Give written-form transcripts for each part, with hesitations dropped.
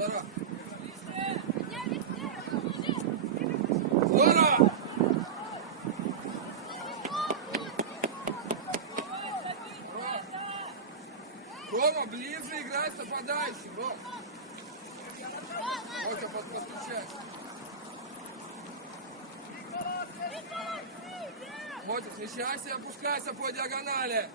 Здорово! Здорово! Рома, ближе играй с нападающим, Ром. Ось, подключай. Вот, смещайся и опускайся по диагонали.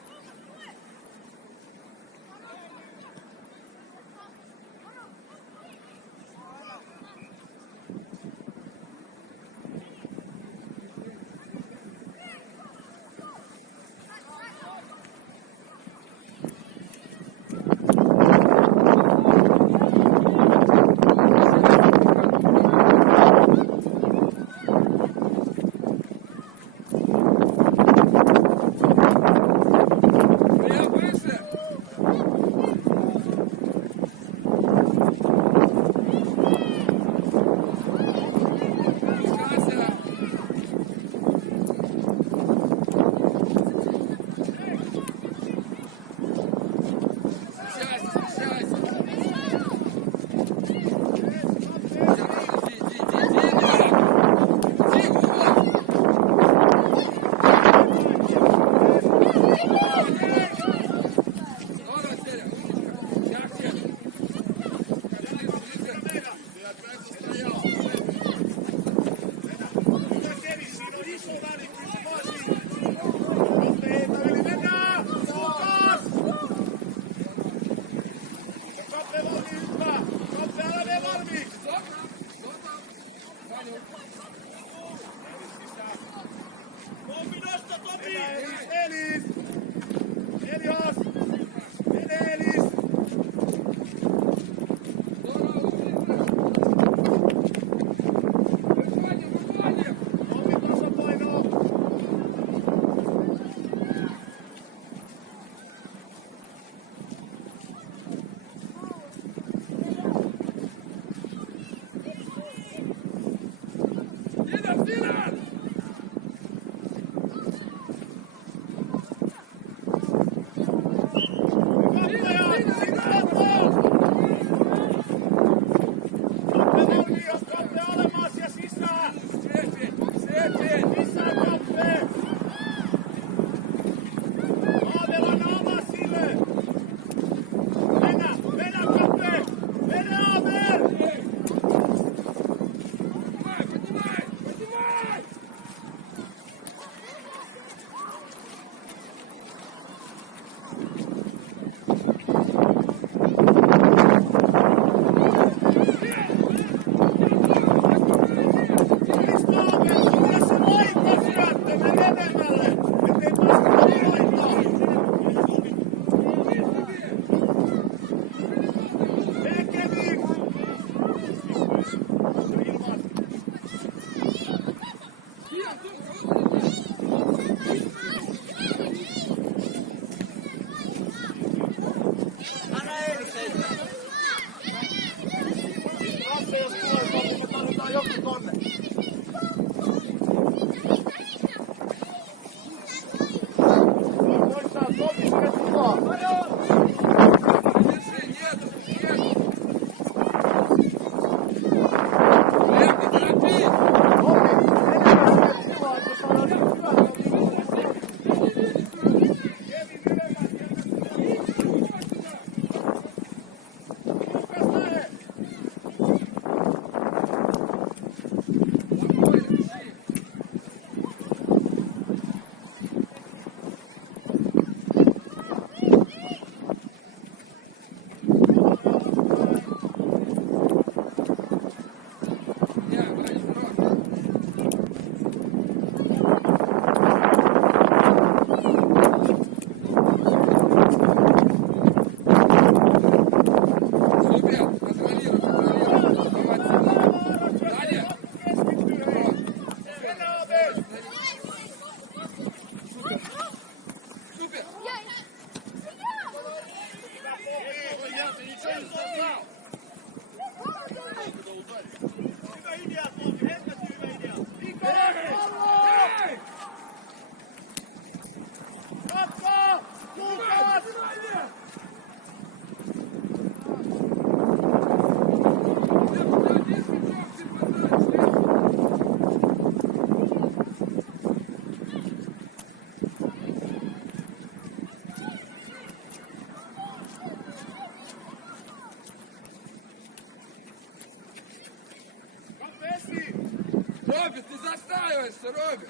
Робит, ты застаиваешься, Робит.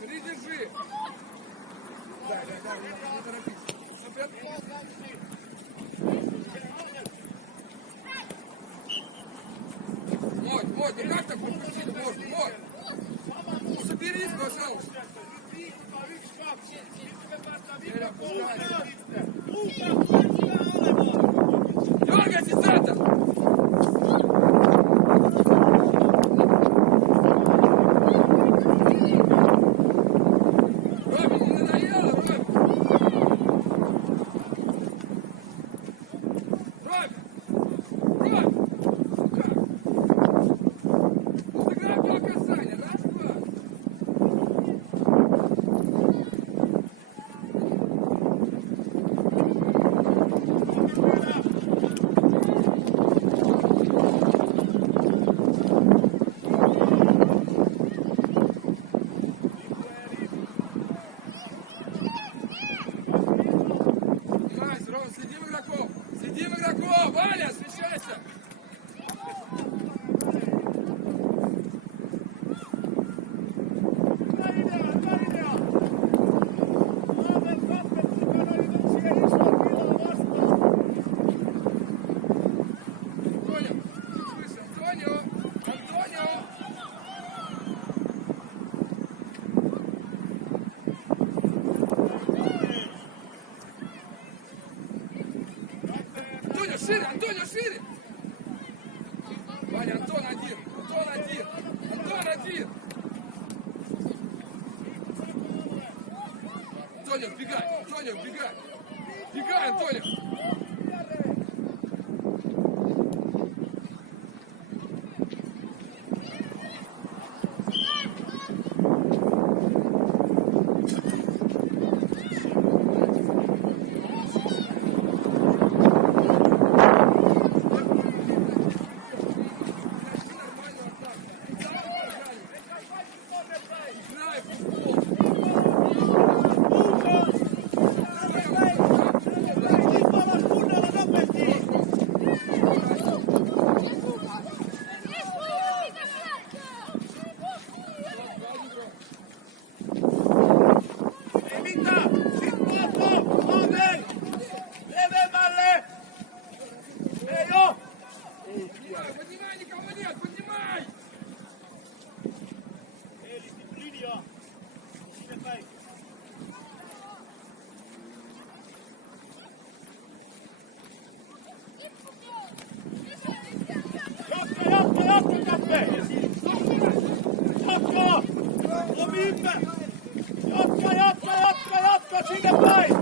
Передержи. Да, не торопись. Мой, ну как так пропустить можно? Мой. Ну соберись, пожалуйста. Дергайся, центр! Следим игроков! Ваня, смещайся! Шире, Антонио, шире! Ваня, Антон один! Антон один! Антон один! Антонио, вбегай! Антонио, вбегай! Бегай, Антонио! Поднимай, никого нет, поднимай! Jatka sinne päin!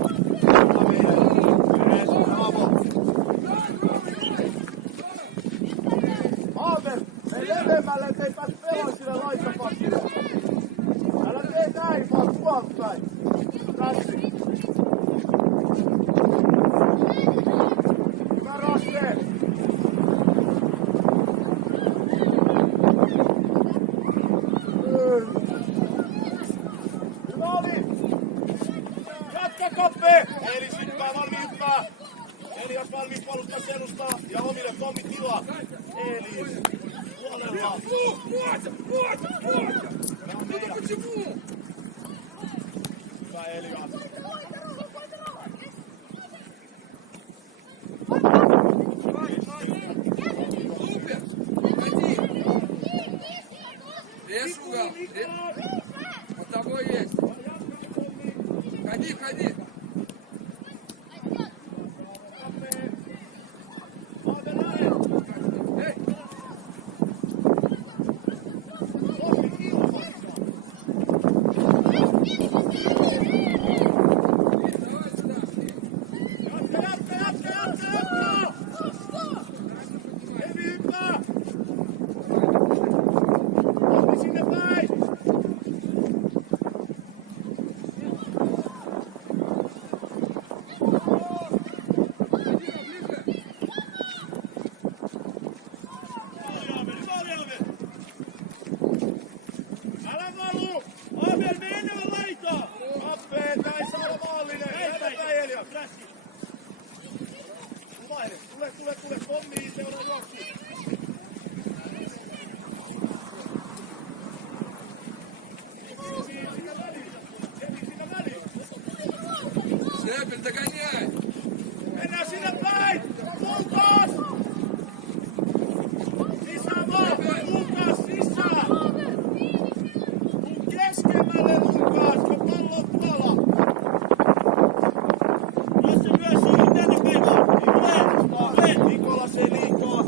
Aaper, mene leveämmälle, ettei pääse pelaa sille laitapakille. Älä tee näin, vaan tuolta päin. Rassi. Hyvä Rasse. Hyvä oli. Jatka Koppe. Eli syppää, valmiin hyppää. Elias valmiin puolustaa selustaa ja omille Tommi tilaa. Eli puolella. Hyvä Elias. Супер! Ходи! Режь угол! Вот тобой есть! Ходи, ходи! Степель, догоняй! Mennään sinne päin! Lukas! Sisään vaan! Lukas sisään! Tuu keskemmälle Lukas, kun pallo on tuolla! Jos se myös siihen tänne päin vaan! Tule! Nikolas ei liikaa!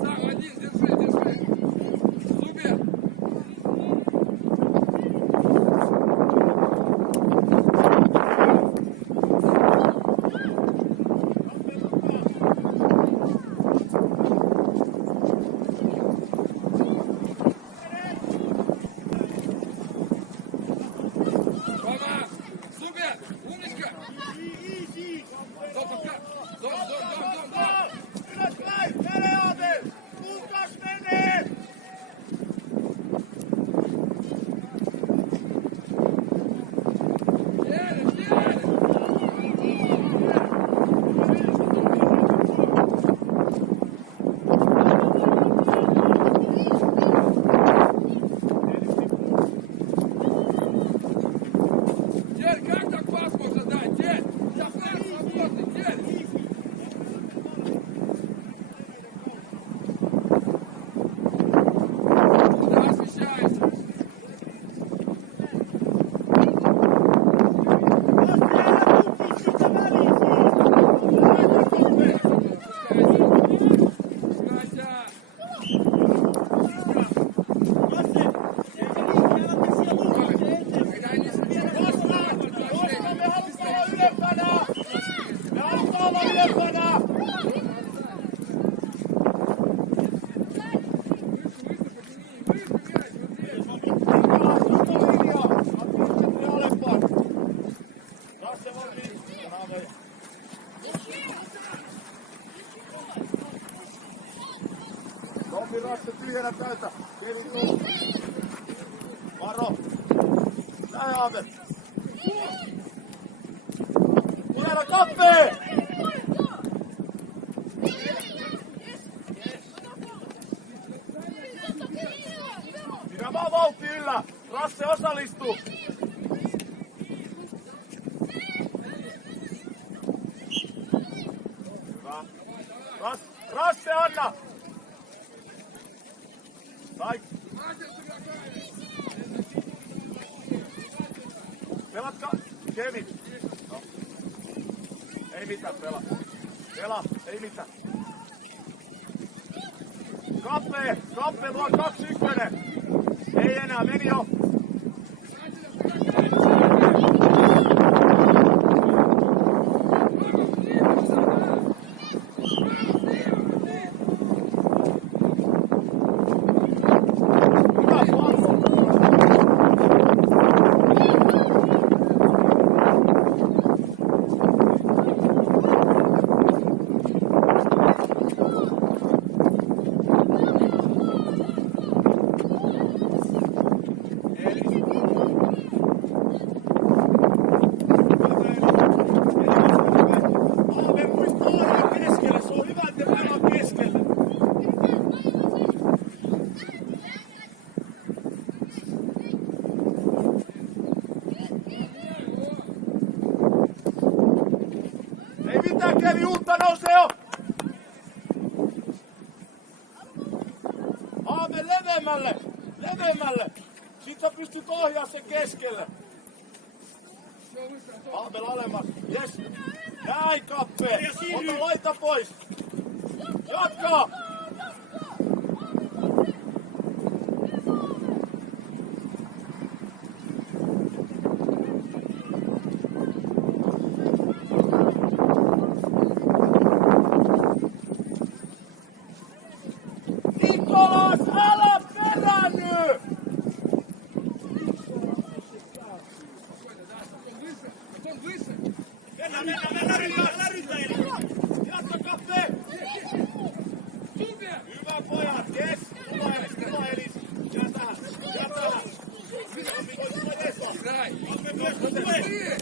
Сам один, держи, держи! Супер! Рома! Супер! Умничка! Стоп, стоп, стоп! Ylöspäin! Mene Aate! Lukas menee! Tiedä, tiedä! Тель, как так пас можно дать? Тель! Захват свободный, Тель! Куда освещайся? Спускайся! Когда они Koska me halutaan olla ylempänä! Me halutaan olla ylempänä! Tommi Rasse tyhjänä täytä. Kevin tuu. Varo. Näin Aate. Vielä kappee! Pidä vaan vauhti yllä. Rasse osallistuu. Hyvä. Rasse anna! Tai. Pelatkaa. Kevin. No. Ei mitään, pelaa. Pelaa, ei mitään. Kappe, luo 2-1. Ei enää, meni jo. Hyvä pallo. Aave, muista olla keskellä. Se on hyvä, että pelaa keskellä. Ei mitään, Kevi, uutta nousee jo! Aave, leveämmälle! Sit sä pystyt ohjaa sen keskelle. Aabel alemmas, jes! Näin Kappe! Ota laita pois! Jatkaa! Mikko! Nikolas, älä peränny! Потом выше. Mennään ryntä, Eli! Jatka kappe! Супер! Hyvä pojat, yes! Hyvä Elis! Ja tähän! Играй! Kappe myös, kun tulee!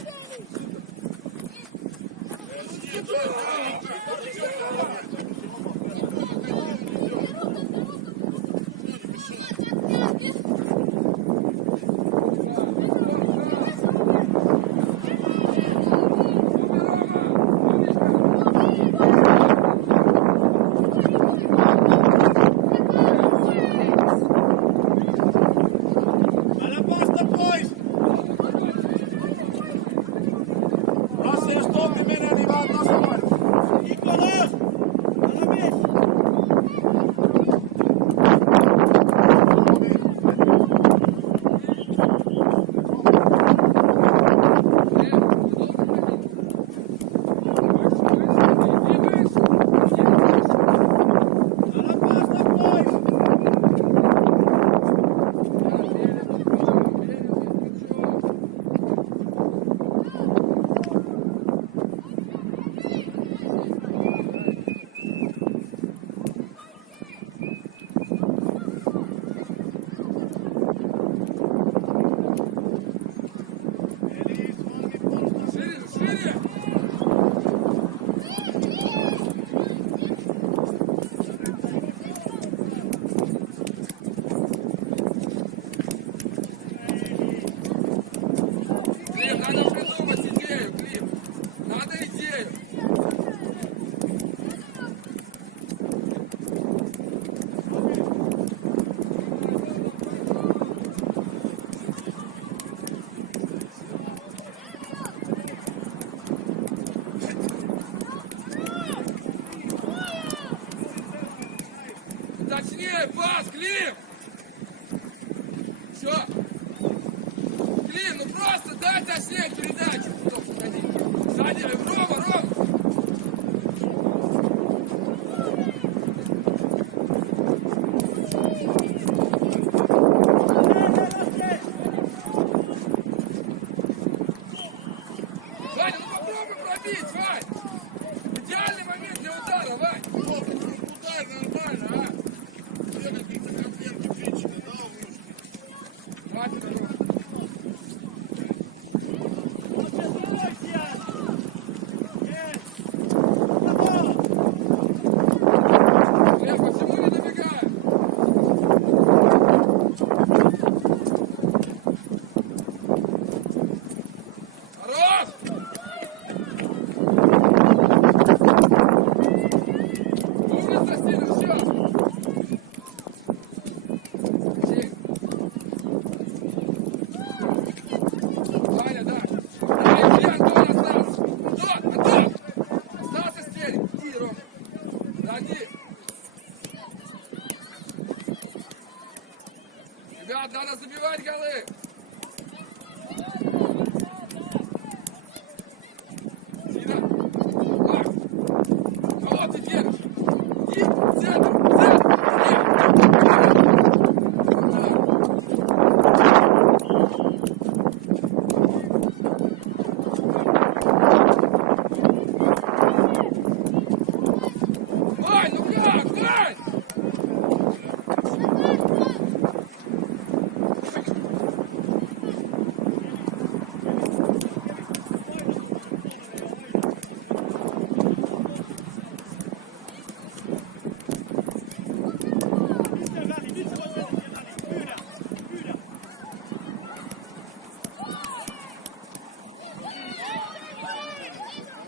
Älä päästä pois! Lasse, jos Tommi menee, niin vähän tasapaino. Nikolas! Älä mene! Älä päästä pois! Elis, valmiit puolustaa. Шире, шире! Клим, надо придумать идею, Клим. Надо идею. Точнее, пас, Клим! Все. Клим, ну просто дай точнее передачу. Стоп, сходи. Сзади, Рома! Ваня, ну попробуй пробить, Вань! Идеальный момент для удара, Вань! Удар нормально, а? Две каких-то конфетки, птички, да, вышли. Хватит, Рома. Клим, почему не добегаем? Хорош! Умница, Стиль, все! Ваня, да. Да, иди, Антон остался. Антон! Остался стерег. Иди, Рома. Иди. Ребят, надо забивать голы. Сина. Макс. Кого ты держишь? Иди, центр. Вань, ну как, Вань?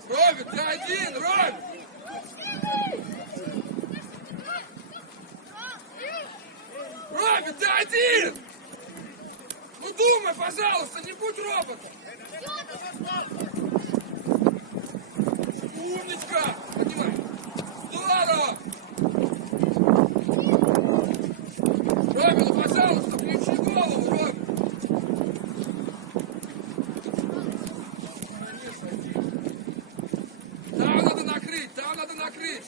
Робин, ты один, Робин! Робин, ты один! Ну думай, пожалуйста, не будь роботом! Умничка! Поднимай! Здорово! Робин, ну пожалуйста, включи голову, Робин! Там надо накрыть, там надо накрыть!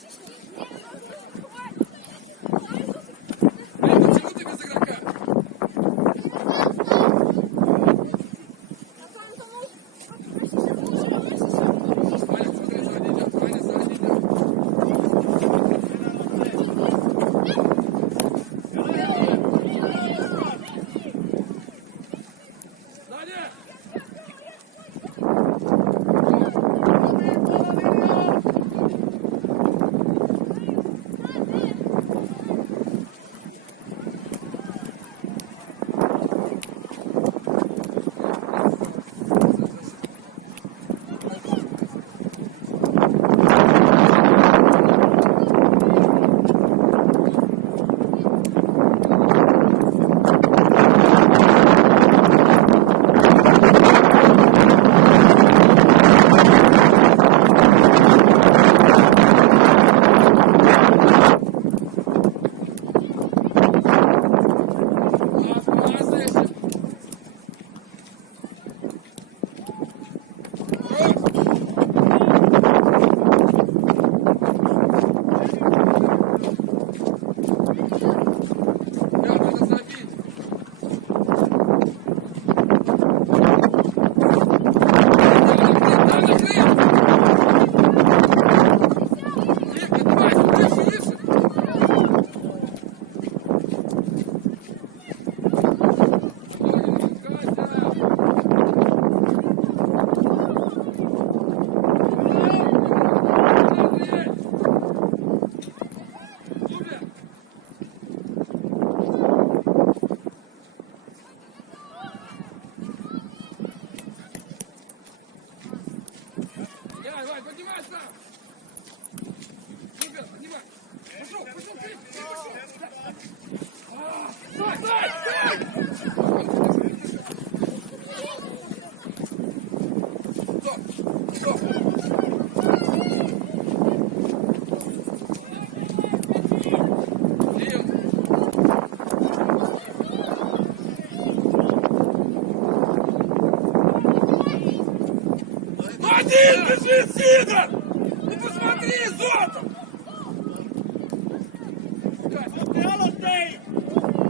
бежит, Сидор! Ну посмотри, Зотов!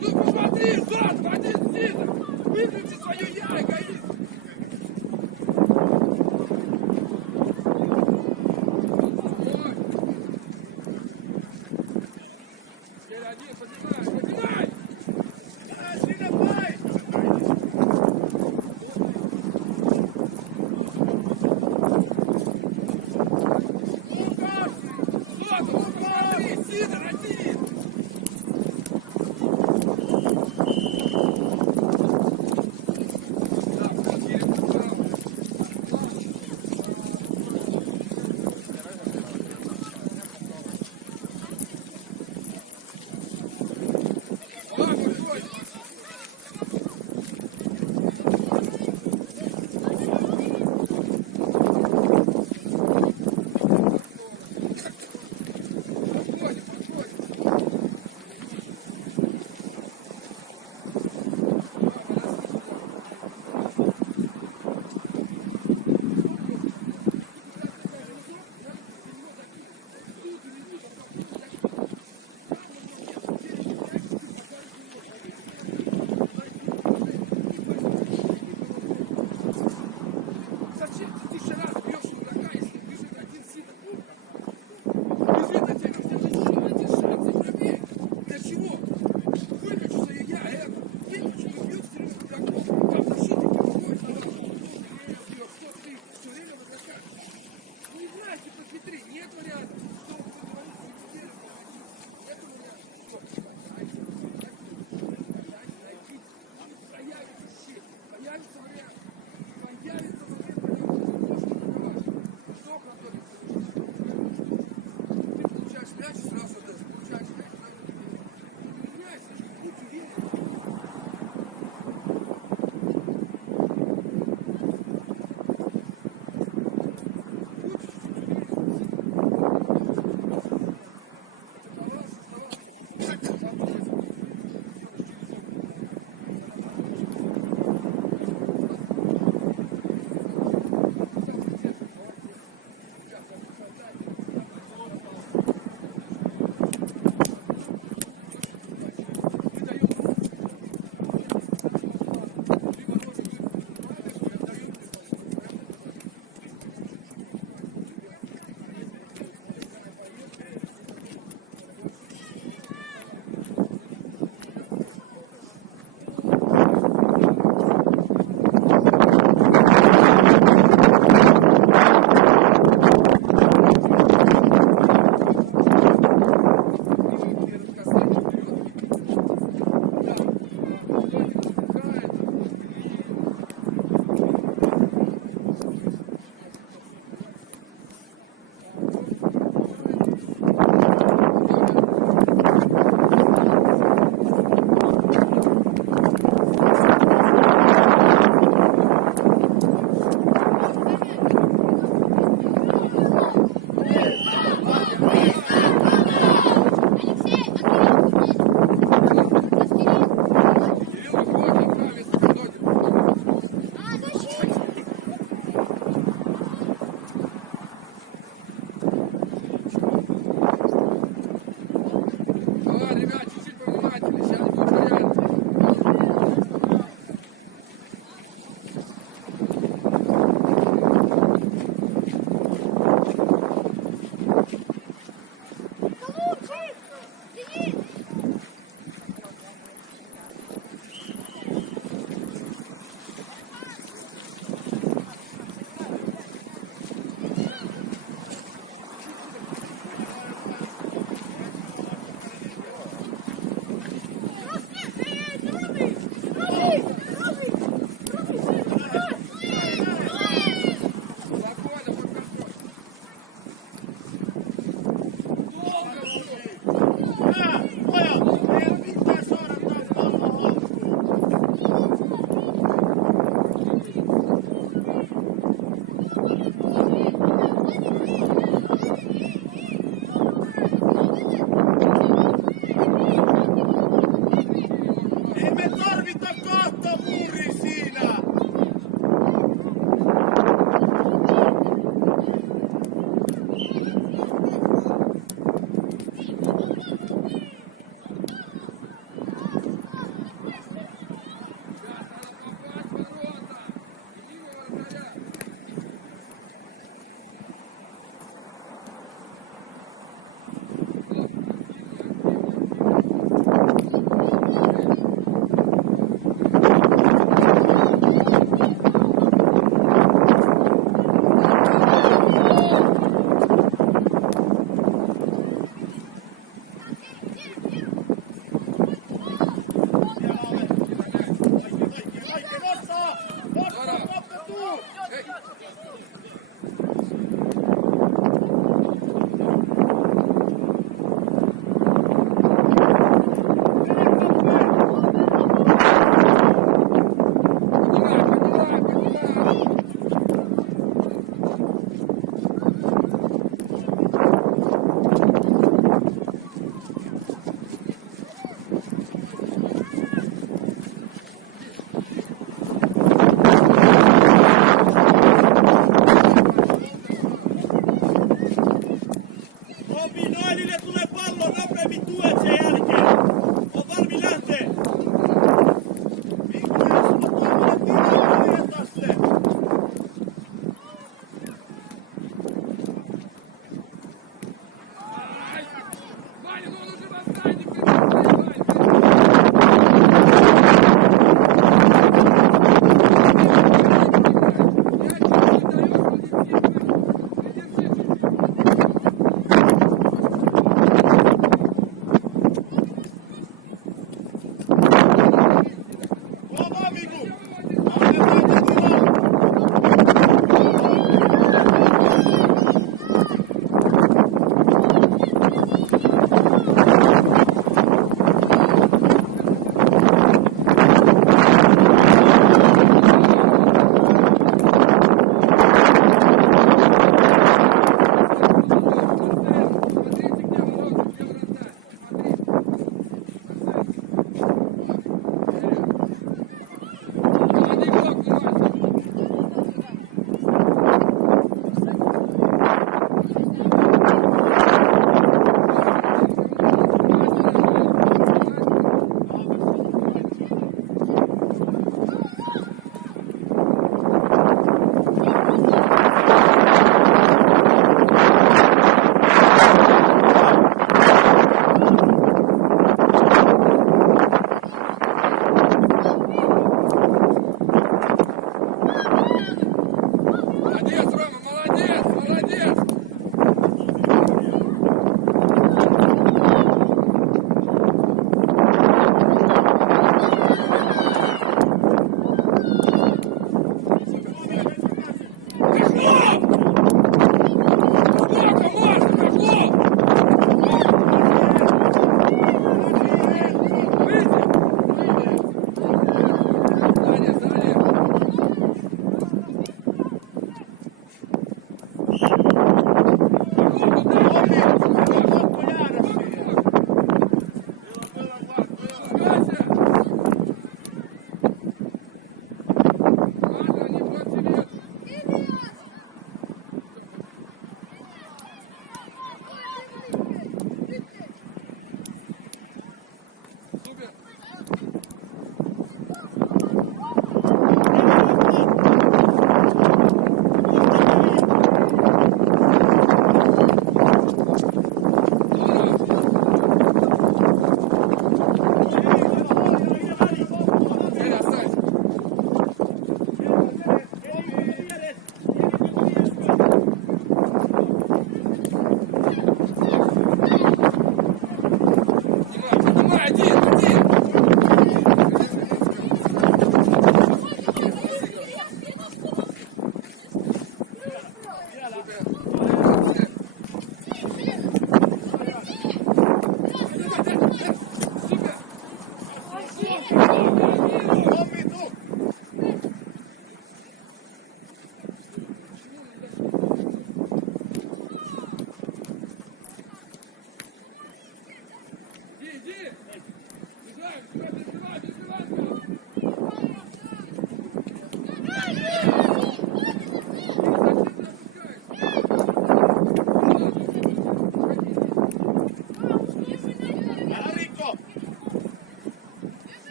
Ну посмотри, Зотов, один Сидор! Выключи свое я, эгоист! Теперь один, поднимай, поднимай! Зотов, ну посмотри, Сидор один! Зачем ты тысячу раз бьешь дурака, если бежит один Сидор? Бежит один, а тебе еще один шанс, и пробей. Для чего? Выключу свое я, это. Выключу, и бьют все время дураков. Там защитник подходит, давай. Что ты все время возвращаешь? Ну не знаю, типа хитри, нет вариантов. Что ты говоришь, не теперь. Нет вариантов. Появится щит, появится вариант. Появится момент, когда ты можешь атаковать. Что готовится? Ты получаешь мяч и сразу отдаешь. Получаешь мяч и сразу отдаешь. Не меняйся, будь уверен. Будь чуть-чуть уверен. Оставался.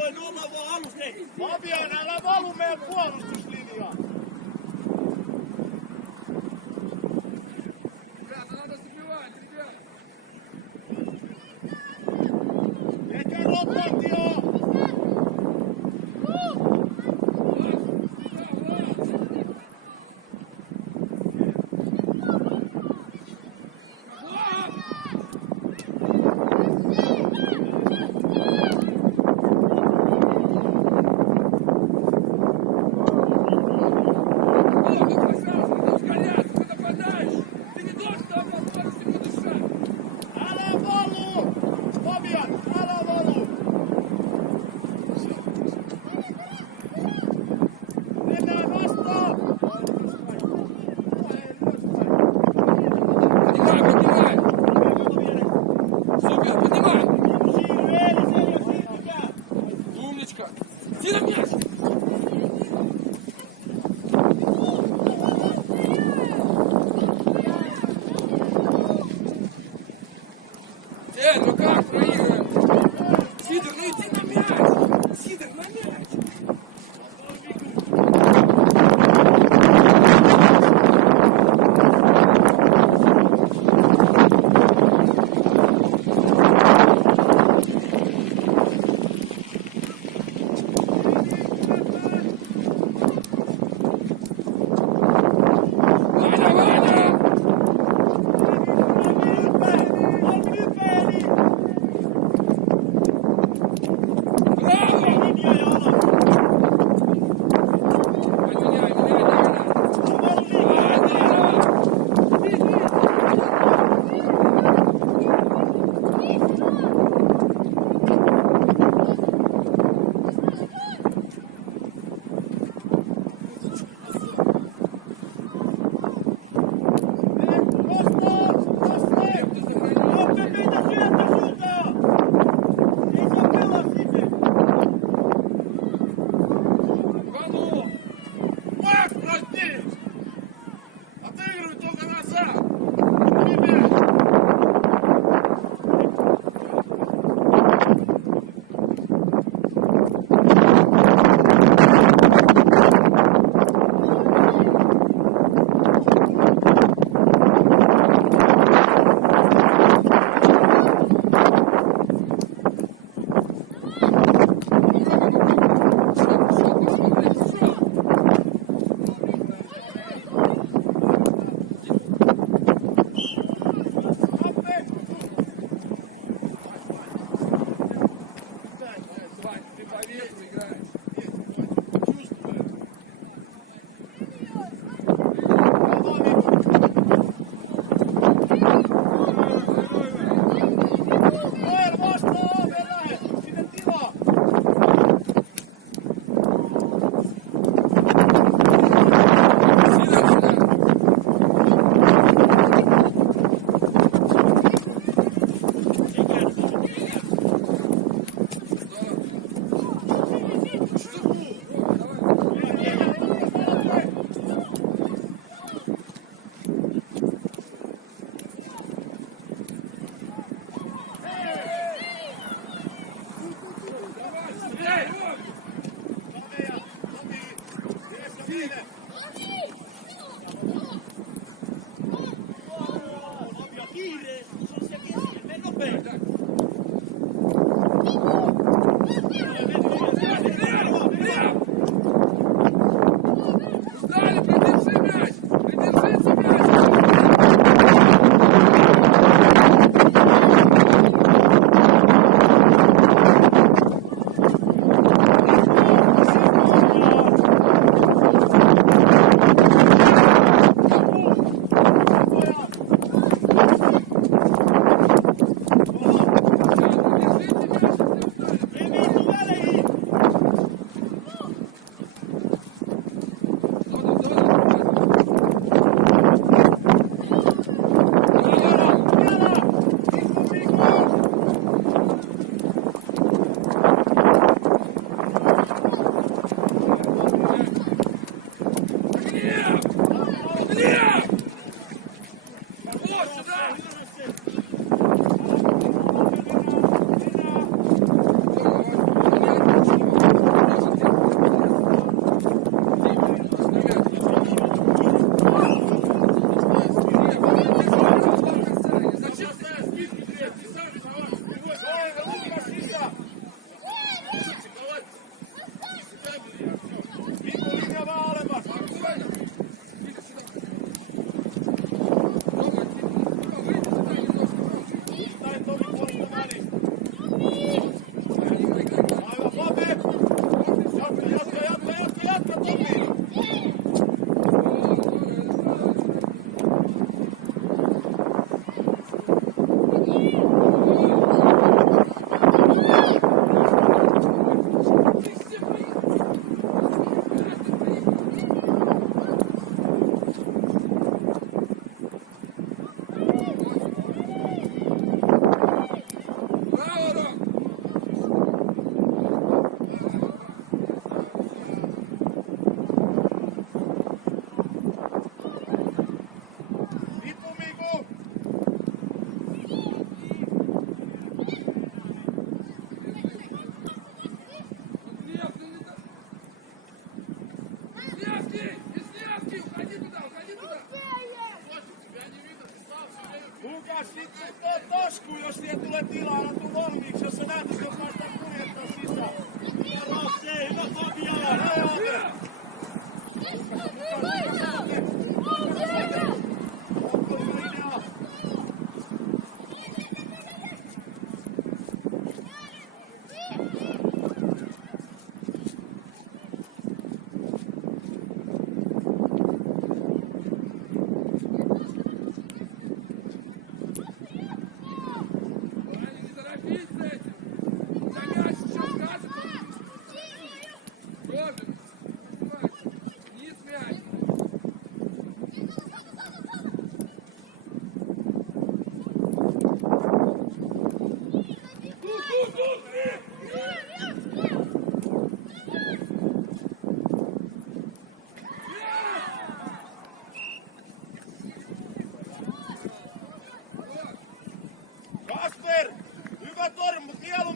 Noin olla vaan alusta, hei! Fabian, älä valu meidän puolustuslinjaan! Ребята, надо забивать, ребят. Tehkää rotaatio! Älä valu! Fabian, älä valu!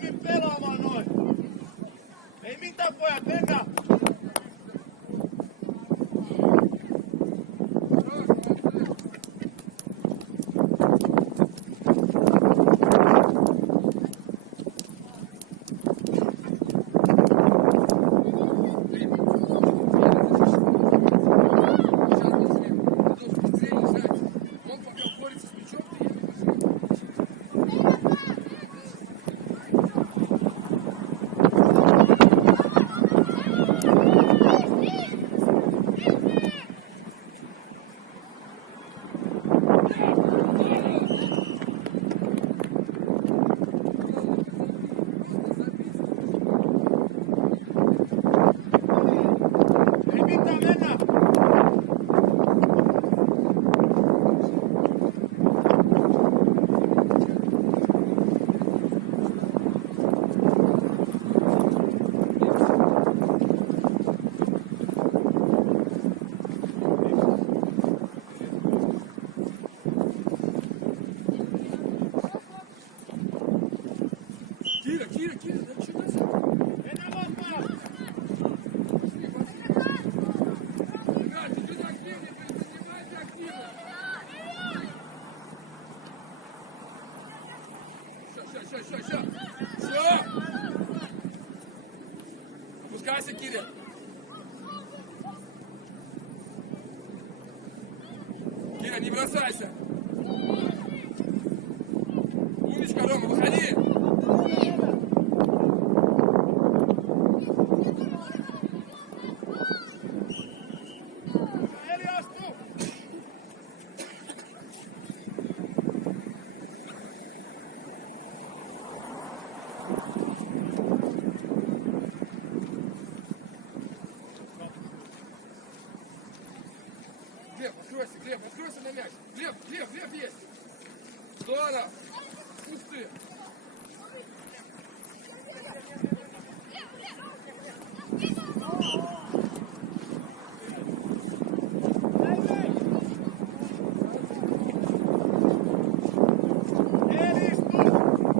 pysty pelaamaan noin. Ei mitään pojat, mennään. Ei mitään, mennään. Кира, да что ты? Mennään vastaan. Ребят, идите активнее, занимайте активно. Сейчас. Все. Опускайся, Кирилл. Кира, не бросайся. Умничка, Рома, выходи. Eli astuu. Глеб, откройся на мяч. Глеб есть. Здорово. Пусты. Eli istuu. Эй,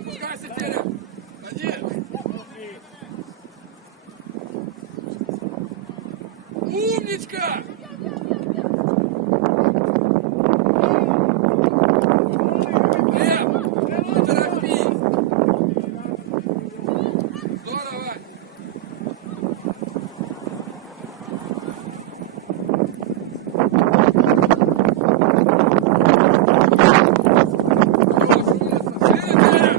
Спускайся, Теря. Один. Умничка! Глеб, не торопись. Здорово. Теря!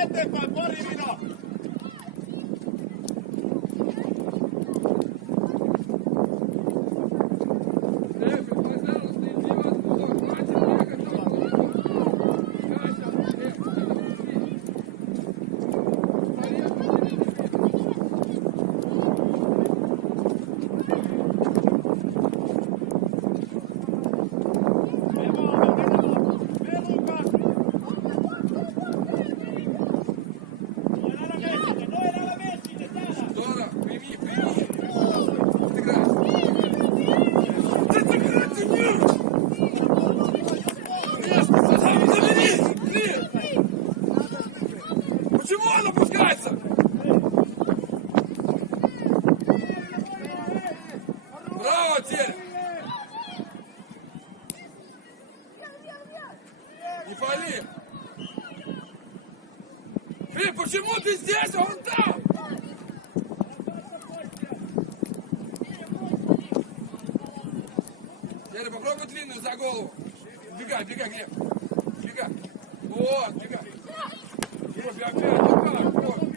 eteenpäin, pari minä! Почему он опускается? Браво, Терек! Не пали! Филипп, почему ты здесь, а он там? Терек, попробуй длинную за голову. Бегай, бегай, Глеб. Бегай. Вот, бегай. Вот, опять, вот так, вот.